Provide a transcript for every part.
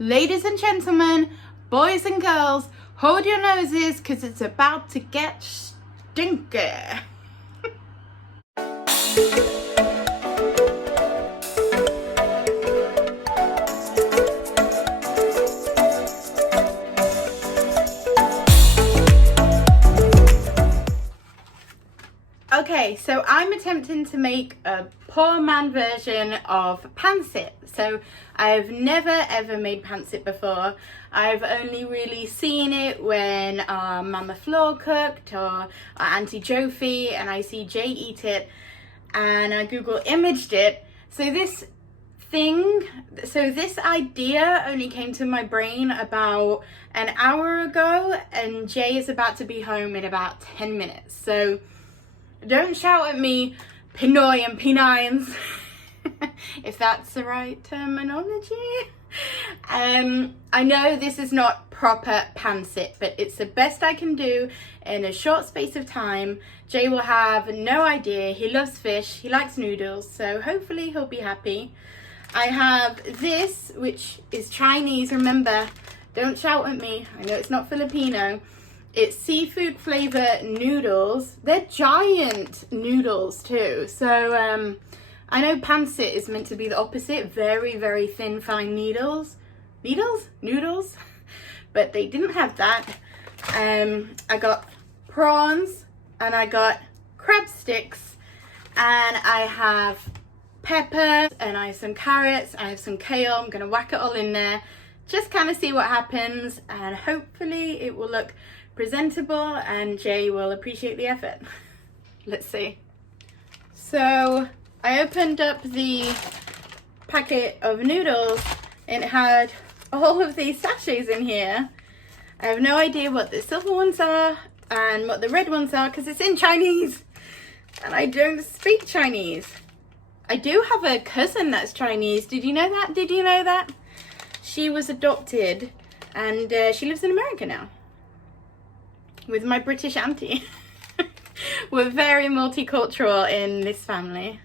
Ladies and gentlemen, boys and girls, hold your noses because it's about to get stinky. Okay, so I'm attempting to make a poor man version of Pancit. So I've never ever made Pancit before. I've only really seen it when Mama Flo cooked or Auntie Jofi, and I see Jay eat it, and I Google imaged it. So this idea only came to my brain about an hour ago, and Jay is about to be home in about 10 minutes. So don't shout at me, Pinoy and P9s, if that's the right terminology. I know this is not proper Pancit, but it's the best I can do in a short space of time. Jay will have no idea. He loves fish, he likes noodles, so hopefully he'll be happy. I have this, which is Chinese, remember, don't shout at me, I know it's not Filipino. It's seafood flavor noodles. They're giant noodles too. So I know Pancit is meant to be the opposite. Very, very thin, fine noodles. Noodles? But they didn't have that. I got prawns and I got crab sticks. And I have pepper and I have some carrots. I have some kale. I'm going to whack it all in there. Just kind of see what happens. And hopefully it will look presentable and Jay will appreciate the effort. Let's see. So I opened up the packet of noodles and it had all of these sachets in here. I have no idea what the silver ones are and what the red ones are because it's in Chinese and I don't speak Chinese. I do have a cousin that's Chinese. Did you know that? Did you know that? She was adopted and she lives in America now with my British auntie. We're very multicultural in this family.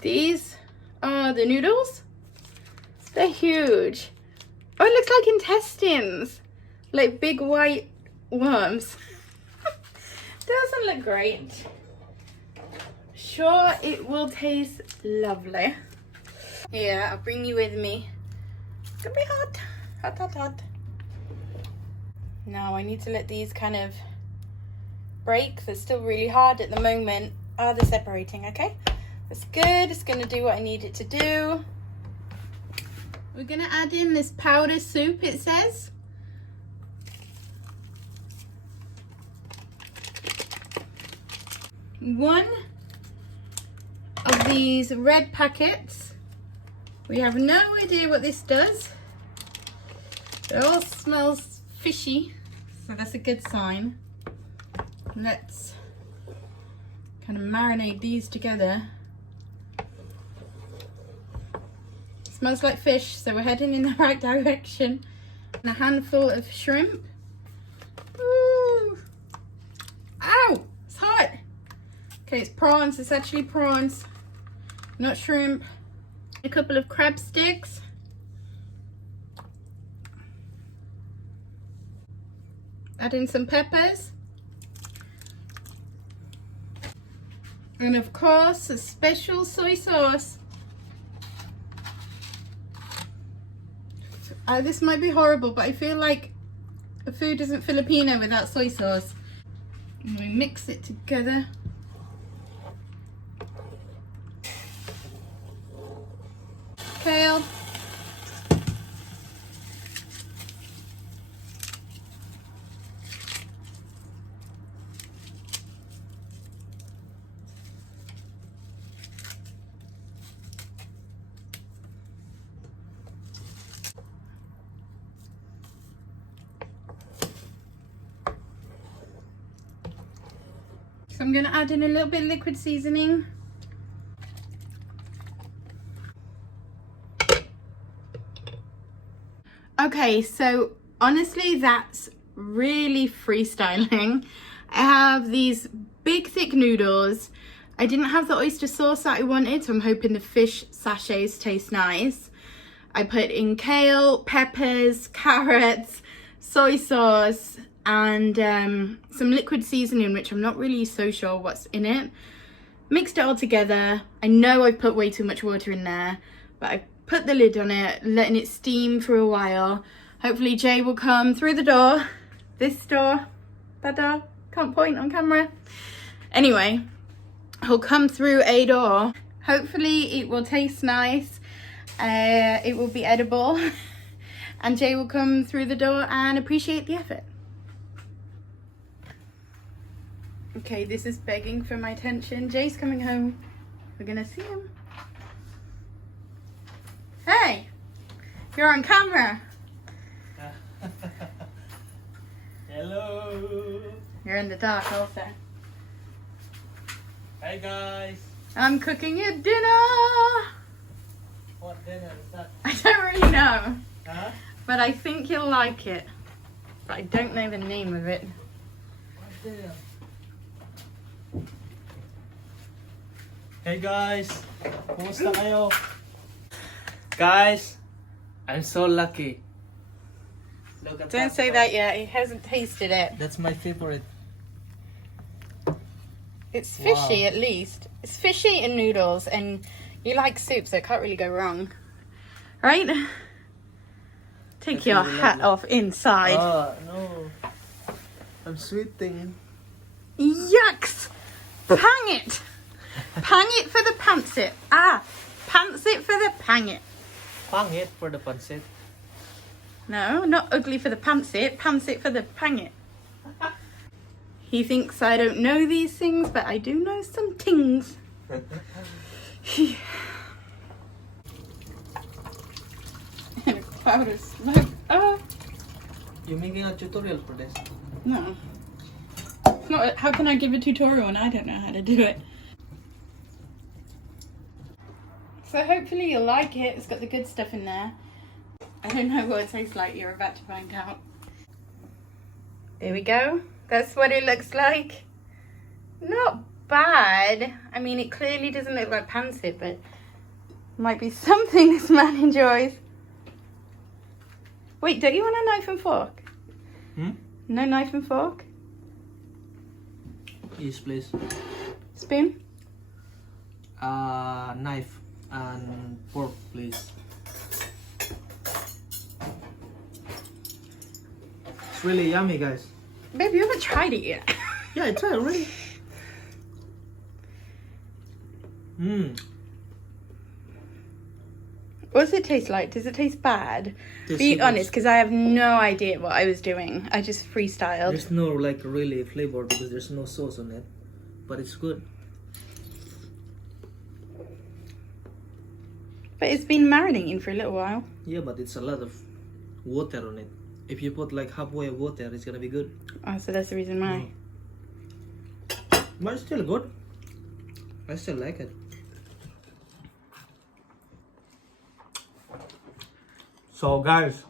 These are the noodles. They're huge. Oh, it looks like intestines, like big white worms. Doesn't look great. Sure, it will taste lovely. Yeah, I'll bring you with me. It's gonna be hot, hot, hot, hot. Now I need to let these kind of break. They're still really hard at the moment. Oh, they're separating, okay? That's good. It's gonna do what I need it to do. We're gonna add in this powder soup, it says. One of these red packets. We have no idea what this does. It all smells fishy, so that's a good sign. Let's kind of marinate these together. It smells like fish, so we're heading in the right direction. And a handful of shrimp. Ooh. Ow! It's hot! Okay, it's prawns. It's actually prawns, not shrimp. A couple of crab sticks. Add in some peppers. And of course, a special soy sauce. This might be horrible, but I feel like the food isn't Filipino without soy sauce. And we mix it together. Kale. So I'm going to add in a little bit of liquid seasoning. Okay, so honestly, that's really freestyling. I have these big thick noodles. I didn't have the oyster sauce that I wanted, so I'm hoping the fish sachets taste nice. I put in kale, peppers, carrots, soy sauce, and some liquid seasoning, which I'm not really so sure what's in it. Mixed it all together. I know I've put way too much water in there, but I put the lid on it, letting it steam for a while. Hopefully Jay will come through the door. This door, that door, can't point on camera. Anyway, he'll come through a door. Hopefully it will taste nice. It will be edible. And Jay will come through the door and appreciate the effort. Okay, this is begging for my attention. Jay's coming home. We're gonna see him. Hey, you're on camera. Hello. You're in the dark also. Hi guys. I'm cooking you dinner. What dinner is that? I don't really know, Huh? but I think you'll like it. But I don't know the name of it. What dinner? Hey guys. Kumusta kayo? Guys, I'm so lucky. Look at Don't say that yet. He hasn't tasted it. That's my favorite. It's fishy Wow. at least. It's fishy and noodles, and you like soup, so it can't really go wrong. Right? Take That's your really hat lovely. off inside. No. I'm sweating. Yucks! Pang it! Pang it for the pancit. Pancit for the pang it. Pangit for the pancit. No, not ugly for the pancit. Pancit for the pang it. He thinks I don't know these things, but I do know some things. And a cloud of smoke. Oh, You're making a tutorial for this. no. It's not, how can I give a tutorial when I don't know how to do it? So hopefully you'll like it. It's got the good stuff in there. I don't know what it tastes like. You're about to find out. There we go. That's what it looks like. Not bad. I mean, it clearly doesn't look like pancit, but might be something this man enjoys. Wait, don't you want a knife and fork? No knife and fork? Yes, please. Spoon? Knife and fork, please. It's really yummy, guys. Babe, you haven't tried it yet. Yeah, I tried already. What does it taste like? Does it taste bad? Tastes Be so honest, good. because I have no idea what I was doing. I just freestyled. There's no like really flavor because there's no sauce on it, but it's good. But it's been marinating for a little while. Yeah, but it's a lot of water on it. If you put like halfway of water, it's gonna be good. Oh, so that's the reason why. But it's still good. I still like it. So guys,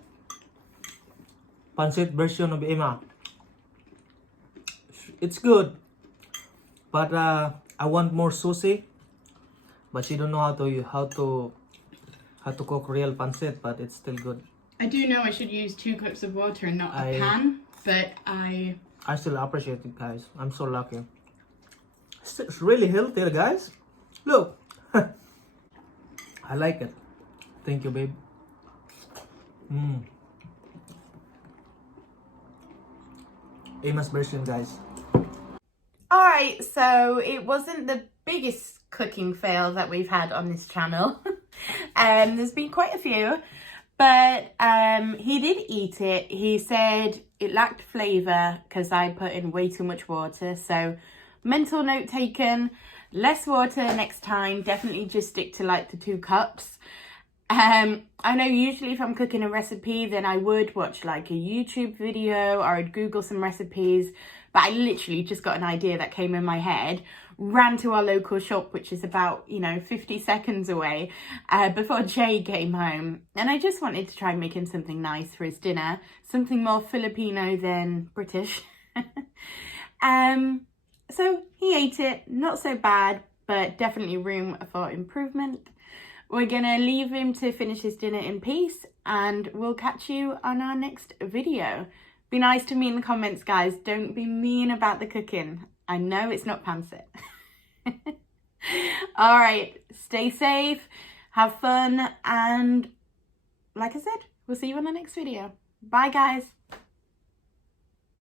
pancit version of Emma. It's good, but I want more saucy. But she don't know how to cook real pancit, but it's still good. I do know I should use 2 cups of water and not a I- pan, but I still appreciate it, guys. I'm so lucky. It's really healthy, guys. Look, I like it. Thank you, babe. Emma's version, guys. Alright, so it wasn't the biggest cooking fail that we've had on this channel. There's been quite a few, but he did eat it. He said it lacked flavour because I put in way too much water. So mental note taken, less water next time. Definitely just stick to like the 2 cups. I know usually if I'm cooking a recipe, then I would watch like a YouTube video or I'd Google some recipes, but I literally just got an idea that came in my head, ran to our local shop, which is about, 50 seconds away, before Jay came home. And I just wanted to try and make him something nice for his dinner, something more Filipino than British. So he ate it, not so bad, but definitely room for improvement. We're gonna leave him to finish his dinner in peace, and we'll catch you on our next video. Be nice to me in the comments, guys. Don't be mean about the cooking. I know it's not Pancit. All right, stay safe, have fun, and like I said, we'll see you on the next video. Bye, guys.